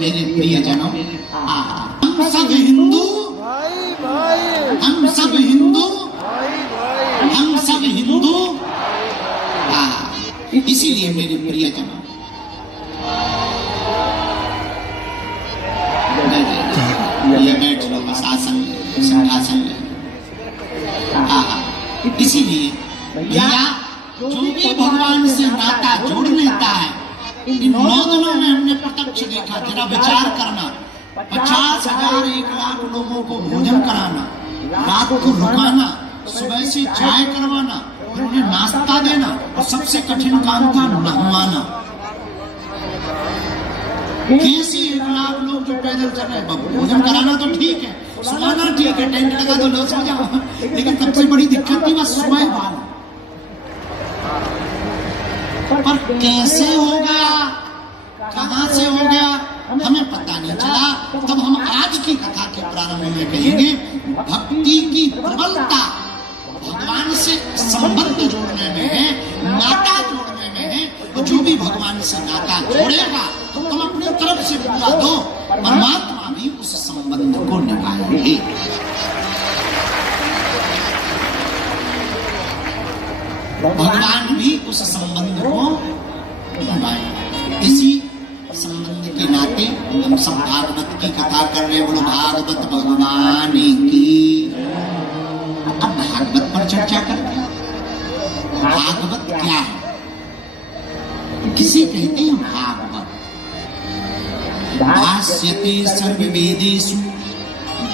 मेरे प्रियजनों, हम सब हिंदू, हम सब हिंदू, हम सब हिंदू। इसीलिए मेरे प्रियजनों, ये बैठ लो, बस आसन ले, सिंहासन ले। इसीलिए भैया जो भी भगवान से नाता जोड़ लेता है, इन 9 दिनों में हमने प्रत्यक्ष देखा। जरा विचार करना, 50,000 1 लाख लोगों को भोजन कराना, रात को रुकाना, सुबह से चाय करवाना, फिर उन्हें नाश्ता देना, और सबसे कठिन काम था नहवाना। कैसी 1 लाख लोग जो पैदल चल रहे हैं, भोजन कराना तो ठीक है, सुनाना ठीक है, टेंट लगा दो, लो सो जाओ, लेकिन सबसे बड़ी दिक्कत थी बस सुबह बाल। पर कैसे हो गया, कहां से हो गया, हमें पता नहीं चला। तब हम आज की कथा के प्रारंभ में कहेंगे, भक्ति की प्रबलता भगवान से संबंध जोड़ने में है, नाता जोड़ने में है। तो जो भी भगवान से नाता जोड़ेगा तो तुम अपनी तरफ से पूरा दो, परमात्मा भी उस संबंध को निभाएंगे। भगवान भी उस संबंध को निभाएंगे। इसी संबंध के नाते हम सब भागवत की कथा कर रहे, बोलो भागवत भगवान की। अब भागवत पर चर्चा करते हैं। भागवत क्या है, किसे कहते हैं भागवत? भाष्यते सर्ववेदेषु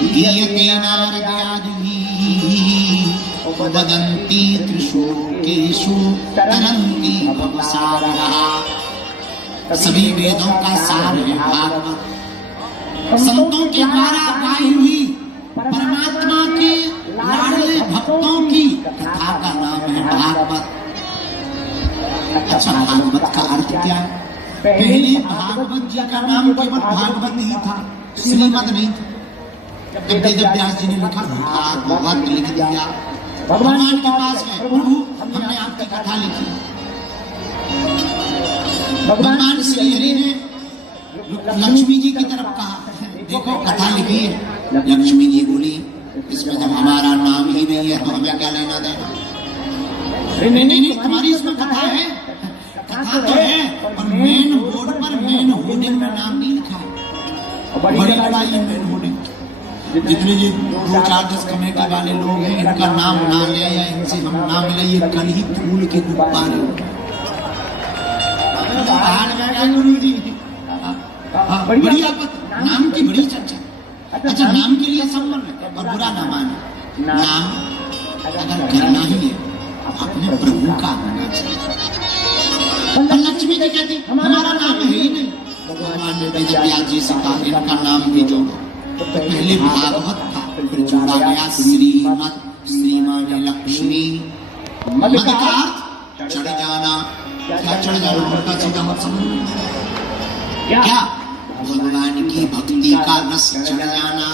गीयते नारदादिभिः वदन्ति त्रिशोकेषु तरन्ति भवसागरः। सभी वेदों का सार है भागवत। संतों के द्वारा गाई हुई परमात्मा के लाडले भक्तों की कथा का नाम है भागवत। अच्छा, भागवत का अर्थ क्या है? पहले भागवत जी का नाम केवल भागवत ही था, श्रीमद नहीं था। जब वेद व्यास जी ने लिखा भागवत लिख दिया, भगवान के पास है, प्रभु हमने आपकी कथा लिखी। भगवान श्री हरि ने लक्ष्मी जी की तरफ कहा, देखो कथा लिखी है। लक्ष्मी जी बोली, इसमें जब हमारा नाम ही नहीं है तो हमें क्या लेना देना? नहीं नहीं, तुम्हारी इसमें कथा है, कथा तो है, और मेन बोर्ड पर मेन होर्डिंग में नाम नहीं लिखा है। बड़ी लड़ाई है मेन होर्डिंग। जितने ये 2-4-10 कमेटी वाले लोग हैं, इनका नाम ना ले या इनसे हम ना मिले, ये कल ही फूल के गुब्बारे गुरु जी। बड़ी आपत, नाम की बड़ी चर्चा। अच्छा, नाम के लिए संबंध और बुरा ना माने, नाम अगर करना ही है अपने प्रभु का होना चाहिए। पर लक्ष्मी जी कहती हमारा नाम है ही नहीं। भगवान ने वेद व्यास जी से कहा इनका नाम भी जोड़ो। तो पहले भागवत था, फिर जोड़ा गया श्रीमद, श्रीमद लक्ष्मी। मद का अर्थ चढ़ जाना। क्या चढ़ जाना? उल्टा सीधा मत समझ। क्या? भगवान की भक्ति का रस चढ़ जाना।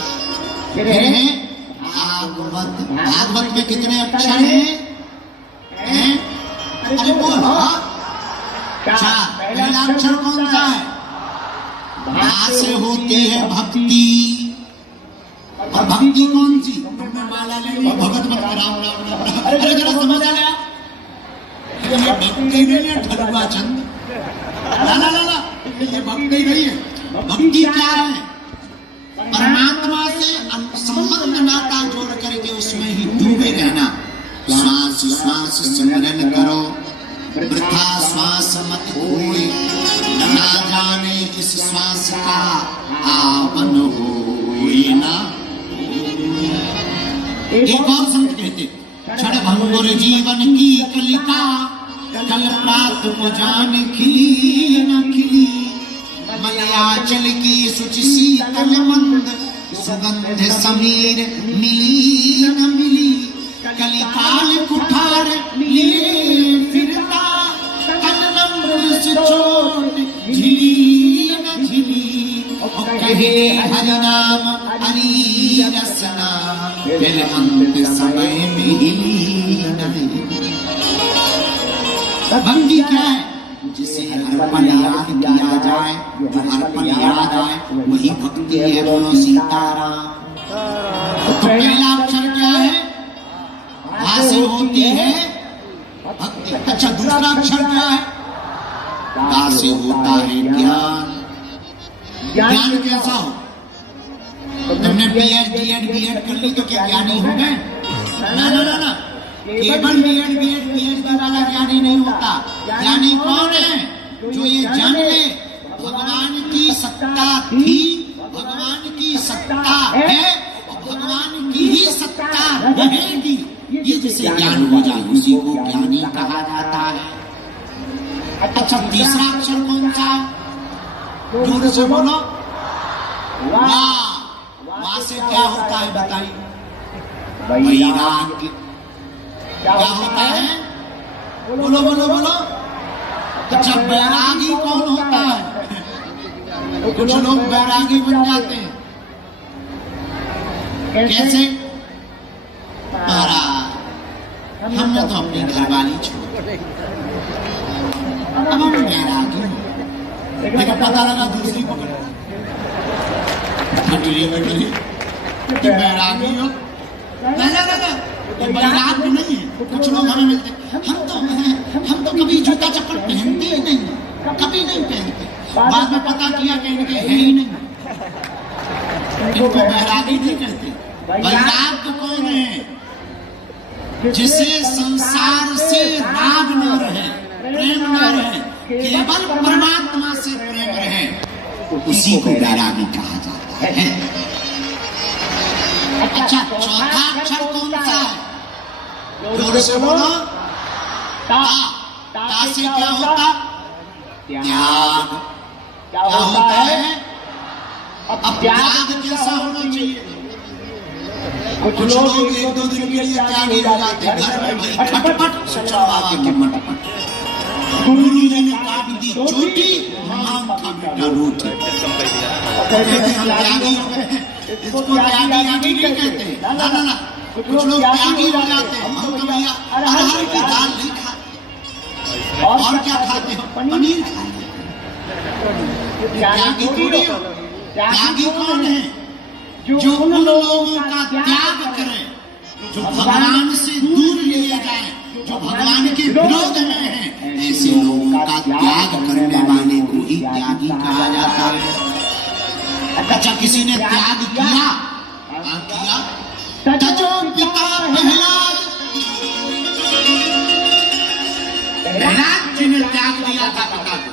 फिर है भागवत। भागवत में कितने अक्षर हैं? अरे बोलो। 4। पहला अक्षर कौन सा है? भा से होती है भक्ति। और भक्ति कौन सी? माला ले भगत मत राम राम राम। अरे जरा समझ आ गया? ये भक्ति नहीं है, ठगुआ चंद। ला ला ला ला, ये भक्ति नहीं है। भक्ति क्या है? परमात्मा से संबंध नाता जोड़ करके उसमें ही डूबे रहना। श्वास श्वास सिमरन करो, वृथा श्वास मत खोए, ना जाने इस श्वास का आपन होए ना। एक और संत कहते, क्षण भंगुर जीवन की कलिका, कल प्रात को जान खिली न खिली। मलयाचल की शुचि शीतल मंद, सुगंध समीर मिली न मिली। कलिकाल कुठार लिए फिरता, तन नम्र से चोट झिली न झिली। कहे हरि नाम हरि रसना, फिर अंत समय में हिली नहीं। भक्ति क्या है? जिसे हर पल याद किया जाए, जो हर पल याद आए वही भक्ति है, बोलो सीताराम। तो पहला अक्षर क्या है? आ से होती है भक्ति। अच्छा, दूसरा अक्षर क्या है? गा से होता है ज्ञान। ज्ञान कैसा हो? तुमने बीएड कर ली तो क्या ज्ञानी हो गए? ना, केवल बीएड वाला ज्ञानी नहीं होता। ज्ञानी कौन है? जो ये जान ले भगवान की सत्ता थी, भगवान की सत्ता है, भगवान की ही सत्ता रहेगी। ये जिसे ज्ञान हो जाए उसी को ज्ञानी कहा जाता है। अच्छा, तीसरा अक्षर कौन सा? जोर से बोलो। वाह। वाह से क्या होता है बताइए? वैराग्य। क्या होता है? बोलो बोलो बोलो। अच्छा, बैरागी कौन होता है? कुछ लोग बैरागी बन जाते हैं। कैसे? हमने तो अपनी घरवाली छोड़, अब हम बैरागी, लेकिन पता लगा दूसरी पकड़ कि बैरागी हो। बैराग नहीं है। कुछ लोग हमें मिलते, हम तो कभी जूता चप्पल पहनते ही नहीं, कभी नहीं पहनते। बाद में पता किया कि इनके है ही नहीं, इनको बैरागी नहीं कहते। बैराग तो कौन है? जिसे संसार से राग न रहे, प्रेम न रहे, केवल परमात्मा से प्रेम रहे, उसी को बैरागी कहा जाता है। अच्छा, चौथा अक्षर कौन सा है? जोर से बोलो। ता। ता से क्या होता? त्याग। क्या होता है? अब त्याग कैसा होना चाहिए? कुछ लोग एक दो दिन के लिए त्यागी हो जाते हैं, घर में भाई खटपट चढ़वा के मटपट। गुरु जी ने काट दी चोटी, मां का बेटा रोटी। कहते हम त्यागी हो गए, इसको त्यागी आगे नहीं कहते। ना, कुछ लोग त्यागी हो जाते हैं। हम तो भैया अरहर की दाल नहीं खाते, और क्या खाते हो? पनीर खाते। त्यागी थोड़ी हो। त्यागी कौन है? जो उन लोगों का त्याग करें जो भगवान से दूर लिए जाए, जो भगवान के विरोध में है, ऐसे लोगों का त्याग करने वाले को ही त्यागी कहा जाता है। अच्छा, किसी ने त्याग किया, किया तजो पिता प्रहलाद। प्रहलाद जी ने त्याग दिया था पिता को।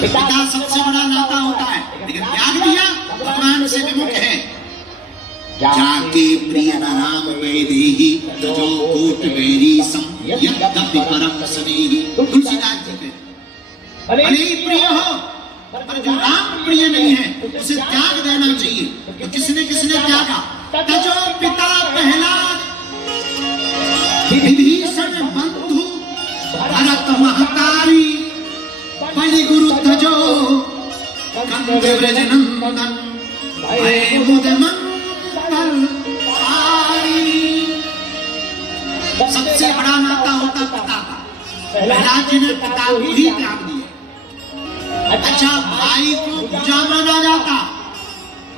पिता सबसे बड़ा नाता होता है, लेकिन त्याग दिया, भगवान से विमुख है। जाके प्रिय नाम वैदेही तजो कूट वैरी सम यद्यपि परम स्नेही। तुलसीदास जी के भले ही प्रिय हो, पर जो राम प्रिय नहीं है उसे त्याग देना चाहिए। तो किसने त्यागा? तजो पिता प्रहलाद, विभीषण बंधु भरत महतारी, बलि गुरु तजो कंद व्रज नंदन, भय मुद मंगल आरी। सबसे बड़ा नाता होता पिता का। प्रहलाद जी ने पिता को ही त्याग दिया। अच्छा, भाई को पूजा माना जाता,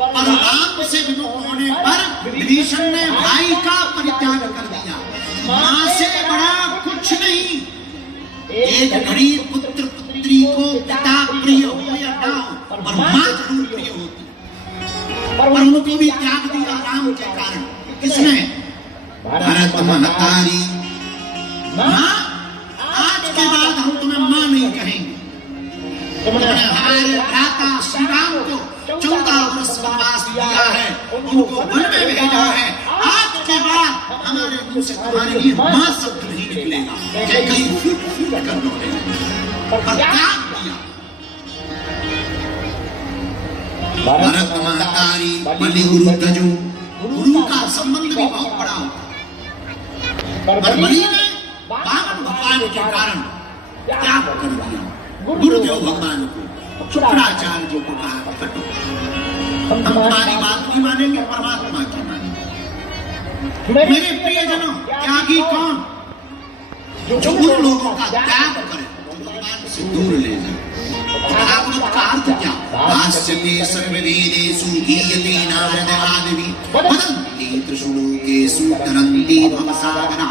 पर राम से विमुख होने पर विभीषण ने भाई का परित्याग कर दिया। मां से बड़ा कुछ नहीं। एक घड़ी पुत्र पुत्री को पिता प्रिय हो या ना हो, पर मां जरूर प्रिय होती, पर उनको भी त्याग दिया राम के कारण। किसने? भरत महतारी। मां, आज के बाद हम तुम्हें मां नहीं कहेंगे। तुमने हमारे भ्राता श्री राम को 14 वर्ष वनवास दिया है, उनको वन में भेजा है। आज के बाद हमारे मुंह से तुम्हारे लिए मां शब्द नहीं निकलेगा। भरत महतारी, बलि गुरु तजो। गुरु का संबंध भी बहुत बड़ा होता है, पर बलि ने वामन भगवान के कारण त्याग कर दिया। गुरुदेव भगवान को, शुक्राचार्य जी को कहा हम तुम्हारी बात की मानेंगे, परमात्मा की मानेंगे। मेरे प्रियजनों, त्यागी कौन? जो उन लोगों का त्याग करे, भगवान से दूर ले जाए। भागवत का अर्थ क्या? भाष्यते सर्ववेदेषु गीयते नारद आदिवि वदन्ति त्रिशूलोकेषु तरन्ति भवसागरा।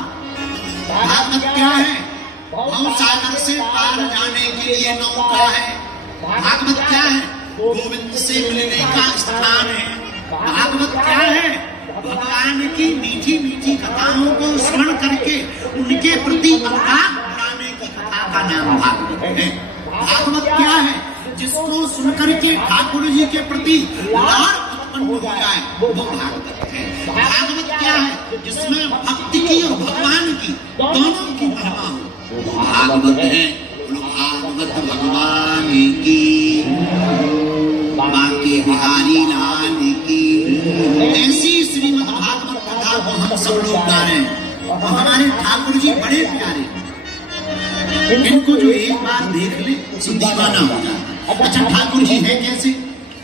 भागवत क्या है? भवसागर से पार जाने के लिए नौका है। भागवत क्या है? गोविंद से मिलने का स्थान है। भागवत क्या है? भगवान की मीठी मीठी कथाओं को स्मरण करके उनके प्रति अनुराग बढ़ाने की कथा का नाम भागवत है। भागवत क्या है? जिसको सुनकर के ठाकुर जी के प्रति लाड़ उत्पन्न हो जाए वो भागवत है। भागवत क्या है? जिसमें भक्ति की और भगवान की दोनों की महिमा हो, भागवत है। भागवत भगवान की, बांके बिहारी लाल की। ऐसी श्रीमद् भागवत कथा को हम सब लोग गा रहे हैं और हमारे ठाकुर जी बड़े प्यारे, इनको जो एक बार देख ले तो दीवाना हो जाए। अच्छा, ठाकुर जी है कैसे?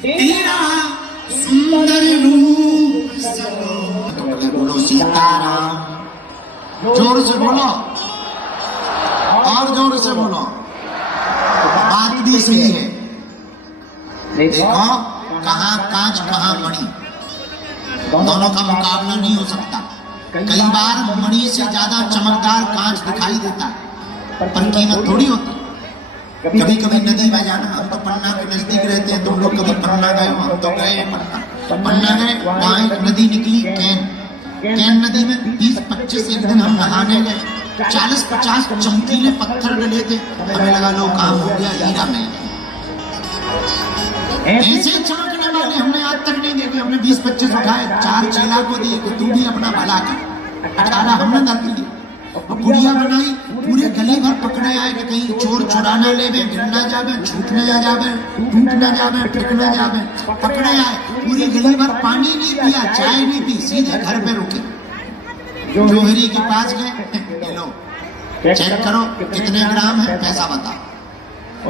तेरा सुंदर रूप सलो, बोलो सीताराम। जोर से बोलो और जोर से बोलो। बात भी सही है। देखो, कहाँ कांच कहाँ मणि, दोनों का मुकाबला नहीं हो सकता। कई बार मणि से ज्यादा चमकदार कांच दिखाई देता है पर कीमत थोड़ी होती। कभी कभी नदी में जाना, हम तो पन्ना के नजदीक रहते हैं, तुम लोग कभी पन्ना गए हो? हम तो गए पन्ना गए। वहां एक नदी निकली कैन नदी में 20-25 एक दिन हम नहाने गए। 40-50 चमकीले पत्थर डले थे। हमें लगा लो काम हो गया, हीरा मिल गया। ऐसे चमकने वाले हमने आज तक नहीं देखे। हमने 20-25 उठाए, 4 चेला को दिए कि तू भी अपना भला कर। 18 हमने दर दिए। गुड़िया बनाई, पूरे गली भर पकड़े आए कि कहीं चोर चुरा ना ले, गिर ना जावे, छूट ना जावे, टूट ना जावे, टिक ना जावे। पकड़े आए, पूरी गली भर पानी नहीं पिया, चाय नहीं पी, सीधे घर पे रुके। जोहरी के पास गए, लो चेक करो कितने ग्राम है, पैसा बताओ।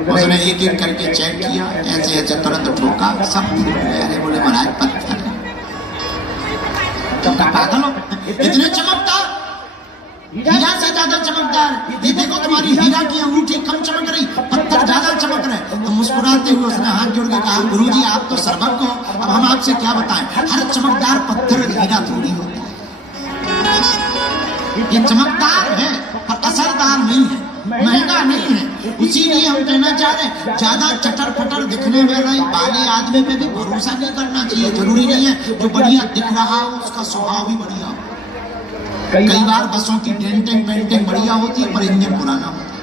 उसने एक एक करके चेक किया, ऐसे ऐसे तुरंत ठोका, सब अरे बोले महाराज पत्थर है। पागल हो, इतने चमकदार, हीरा से ज्यादा चमकदार। ये देखो तुम्हारी हीरा की अंगूठी कम चमक रही, पत्थर ज्यादा चमक रहे। तो मुस्कुराते हुए उसने हाथ जोड़ के कहा, गुरुजी आप तो सर्वज्ञ हो, अब हम आपसे क्या बताएं, हर चमकदार पत्थर हीरा थोड़ी होता है। ये चमकदार है पर असरदार नहीं है, महंगा नहीं है। इसीलिए हम कहना चाह रहे हैं, ज्यादा चटर पटर दिखने वाले आदमी पे भी भरोसा नहीं करना चाहिए। जरूरी नहीं है जो बढ़िया दिख रहा हो उसका स्वभाव भी बढ़िया हो। कई बार बसों की डेंटिंग पेंटिंग बढ़िया होती है पर इंजन पुराना होता है।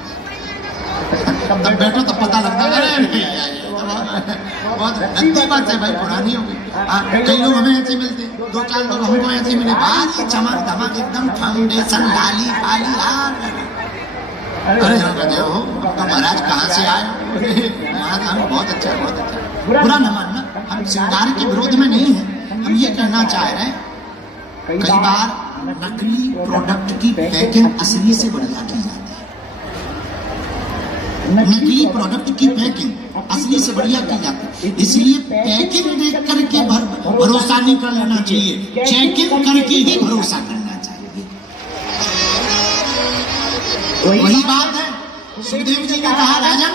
तब बैठो तब पता लगता है बहुत गंदी बात है भाई, पुरानी होगी। कई लोग हमें ऐसे मिलते, 2-4 लोग हमको ऐसे मिले, भारी चमक धमक एकदम, फाउंडेशन डाली फाली। अरे हो तो महाराज कहाँ से आए? हम बहुत अच्छा, बहुत अच्छा। बुरा न मानना, हम श्रृंगार के विरोध में नहीं है। हम ये कहना चाह रहे हैं, कई बार नकली प्रोडक्ट की पैकिंग असली से बढ़िया की जाती है। नकली प्रोडक्ट की पैकिंग असली से बढ़िया की जाती है। इसलिए पैकिंग देख करके भरोसा नहीं कर लेना चाहिए, चेकिंग करके ही भरोसा करना चाहिए। वही बात है, सुखदेव जी ने कहा, राजन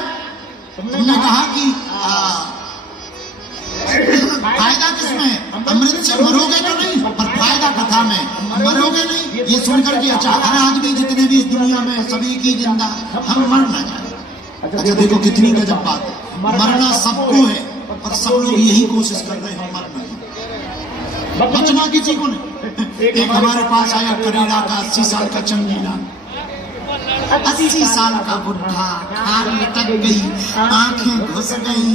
तुमने कहा कि फायदा किसमें? अमृत से मरोगे तो नहीं, पर फायदा कथा में। मरोगे नहीं ये सुनकर के अच्छा, हर आदमी जितने भी इस दुनिया में सभी की जिंदा, हम मर ना जाए। अच्छा देखो कितनी गजब बात है, मरना सबको है पर सब लोग यही कोशिश कर रहे हैं हम मर नहीं। बचना किसी को नहीं। एक हमारे पास आया करेला का 80 साल का चंगीला, 80 साल का बुढ़ा, खाल लटक गई, आंखें घुस गई,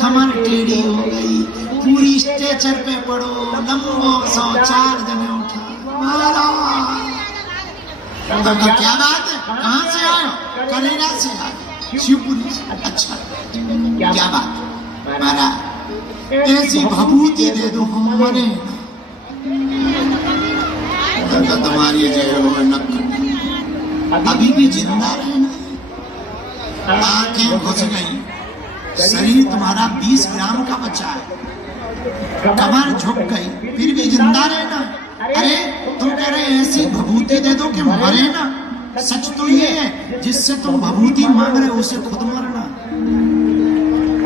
कमर टेढ़ी हो गई, पूरी स्ट्रेचर पे पड़ो, लंबो 104 जने उठा। तो क्या बात है, कहाँ से आए? करेला से आए, शिवपुरी से। अच्छा क्या बात महाराज, ऐसी भभूति दे दो हम मरे। तुम्हारी अभी भी जिंदा रहना, आंखें घुस गई, शरीर तुम्हारा 20 ग्राम का बचा है, कमर झुक गई, फिर भी जिंदा रहना। अरे तुम कह रहे ऐसी भभूति दे दो कि मरे ना, सच तो ये है जिससे तुम भभूति मांग रहे हो उसे खुद मरना।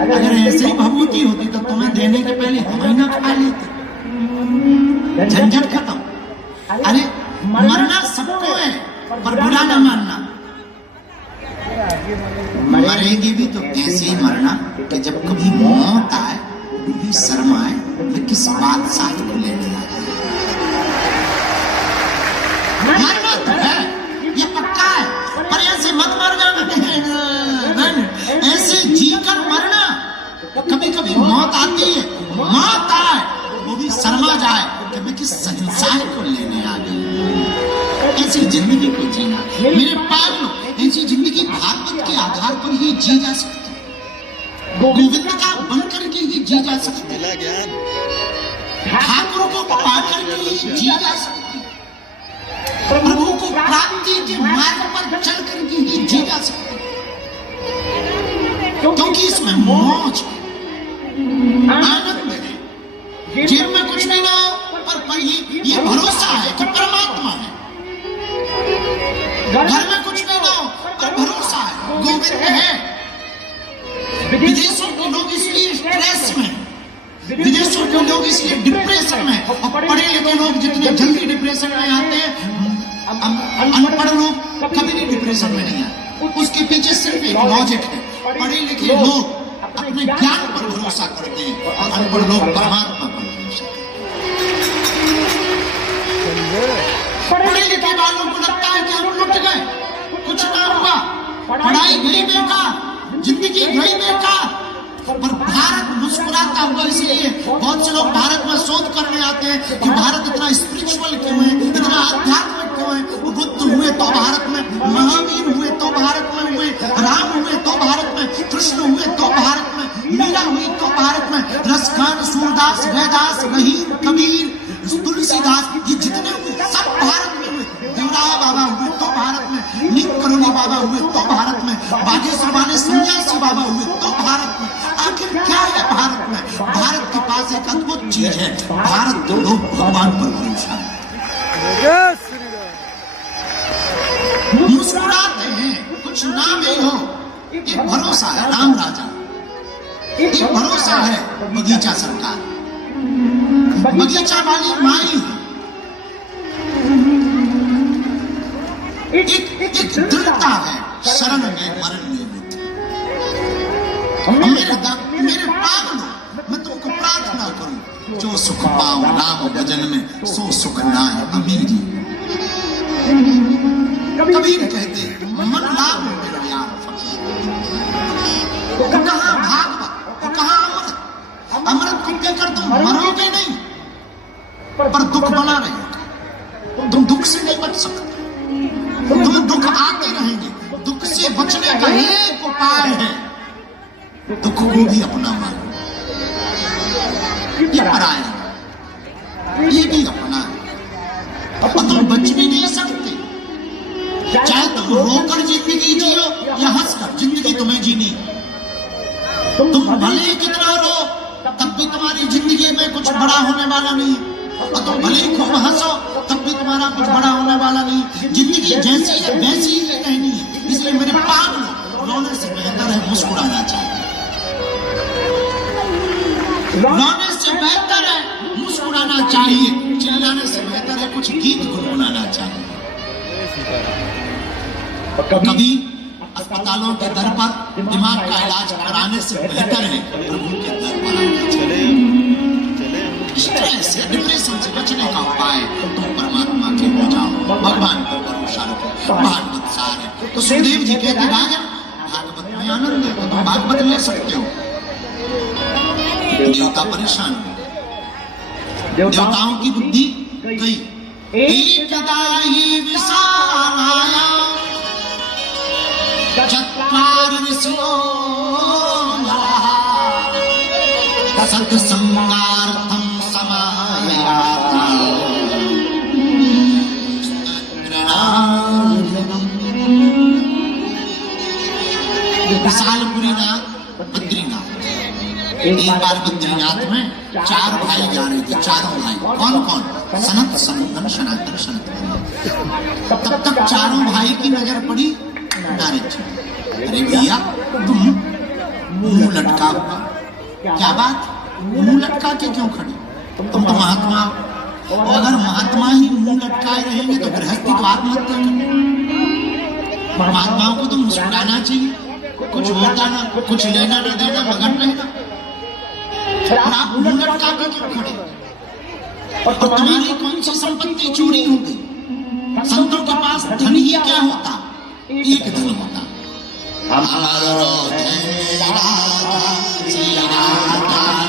अगर ऐसे ही भभूति होती तो तुम्हें देने के पहले हम ही ना खा लेते, झंझट खत्म। अरे मरना सबको है पर बुरा ना मानना। मरेंगे भी तो ऐसे ही मरना कि जब कभी मौत आए भी शर्म आए मैं किस बात साथ को लेने आ गई। मरना तो है ये पक्का है, पर ऐसे मत मर जाना, ऐसे जीकर मरना। कभी कभी मौत आती है, मौत आए वो भी शर्मा जाए कि मैं किस संसार को लेने आ गई। ऐसी जिंदगी को जीना मेरे पागलों, ऐसी जिंदगी भागवत के आधार पर ही जी जा सकती है, गोविंद का बनकर के ही जी जा सकती है, ठाकुर को पाकर के ही जी जा सकती है, प्रभु को प्राप्ति के मार्ग पर चल करके ही जी जा सकती है, क्योंकि इसमें मौज आनंद है। जेब में कुछ नहीं ना हो पर ये भरोसा है कि परमात्मा है। घर में कुछ नहीं ना हो पर भरोसा है गोविंद है। विदेशों के लोग इसलिए स्ट्रेस में, विदेशों के लोग इसलिए डिप्रेशन में, और पढ़े लिखे लोग जितने जल्दी डिप्रेशन में आते हैं, अनपढ़ लोग कभी भी डिप्रेशन में नहीं आते। उसके पीछे सिर्फ एक लॉजिक है, पढ़े लिखे लोग अपने ज्ञान पर भरोसा करते हैं और अनपढ़ लोग परमात्मा पर भरोसा करते हैं। पढ़े लिखे वालों को लगता है कि हम लुट गए, कुछ ना हुआ, पढ़ाई गई बेकार, जिंदगी गई बेकार। पर भारत मुस्कुराता हुआ, इसलिए बहुत से लोग भारत में शोध करने आते हैं कि भारत इतना स्पिरिचुअल क्यों है, इतना आध्यात्मिक क्यों है। बुद्ध हुए तो भारत में, महावीर हुए तो भारत में हुए, राम हुए तो भारत में, कृष्ण हुए तो भारत में, मीरा हुई तो भारत में, रसखान, सूरदास, वैदास, रहीम, कबीर, तुलसीदास, ये जितने हुए सब भारत में हुए। देवराया बाबा हुए तो भारत में, नीम करोली बाबा हुए तो भारत में, बागेश्वर वाले सन्यासी बाबा हुए तो भारत में। आखिर क्या है भारत में? भारत के पास एक अद्भुत चीज है, भारत के लोग भगवान पर भरोसा है, मुस्कुराते हैं, कुछ नाम ही हो, एक भरोसा है राम राजा, एक भरोसा है बगीचा सरकार, बगीचा वाली माई, एक दृढ़ता है शरण में मरण में। मेरे पागलों, मैं तुमको प्रार्थना करूं, जो सुख पाओ राम भजन में सो सुख ना है अमीरी। कबीर कहते मन लाभ मेरा यार फकीर। तो कहाँ भागवत, तो कहाँ अमृत? अमृत को पीकर तुम मरोगे नहीं, पर दुख बना रहेगा, तुम दुख से नहीं बच सकते, तुम्हें दुख आते रहेंगे। दुख से बचने का एक उपाय है, दुख को भी अपना मानो। ये पराया, ये भी अपना है, और तुम बच भी नहीं सकते। चाहे तुम रोकर जिंदगी जियो या हंसकर, जिंदगी तुम्हें जीनी। तुम भले कितना रो तब भी तुम्हारी जिंदगी में कुछ बड़ा होने वाला नहीं है, और तुम भले ही खूब हंसो तब भी तुम्हारा कुछ बड़ा होने वाला नहीं। जिंदगी जैसी है वैसी ही रहनी है। इसलिए मेरे पागलों, रोने से बेहतर है मुस्कुराना चाहिए, रोने से बेहतर है मुस्कुराना चाहिए, चिल्लाने से बेहतर है कुछ गीत गुनगुनाना चाहिए। कभी अस्पतालों के दर पर दिमाग का इलाज कराने से बेहतर है प्रभु के दर पर आना चाहिए। स्ट्रेस या डिप्रेशन से बचने का उपाय तुम परमात्मा के हो जाओ, भगवान पर भरोसा रखो। भागवत सार है तो सुखदेव जी कहते राजन भागवत में आनंद है, तो तुम भागवत ले सकते हो। देवता परेशान, देवताओं की बुद्धि गई। एकदाई विशालाया चत्वार ऋषियो नरः सत्संगार्थं समायाता विशालपुरीनाथ बद्रीनाथ। एक बार बद्रीनाथ में 4 भाई जा रहे थे, चारों भाई। कौन कौन? सनत, सनंदन, सनातन, सनत। तब तक चारों भाई की नजर पड़ी नारद जी। अरे भैया तुम मुंह लटका हुआ, क्या बात, मुंह लटका के क्यों खड़े? तुम तो महात्मा हो, और अगर महात्मा ही मुंह लटकाए रहेंगे तो गृहस्थी तो आत्महत्या करेंगे। महात्माओं को तो मुस्कुराना चाहिए, कुछ होता ना, कुछ लेना ना देना, मगन रहना, और आप मुंह लटका के क्यों खड़े? और तुम्हारी कौन सी संपत्ति चोरी हो गई? संतों के पास धन ही क्या होता, एक धन होता, हमारो धन राधा श्री राधा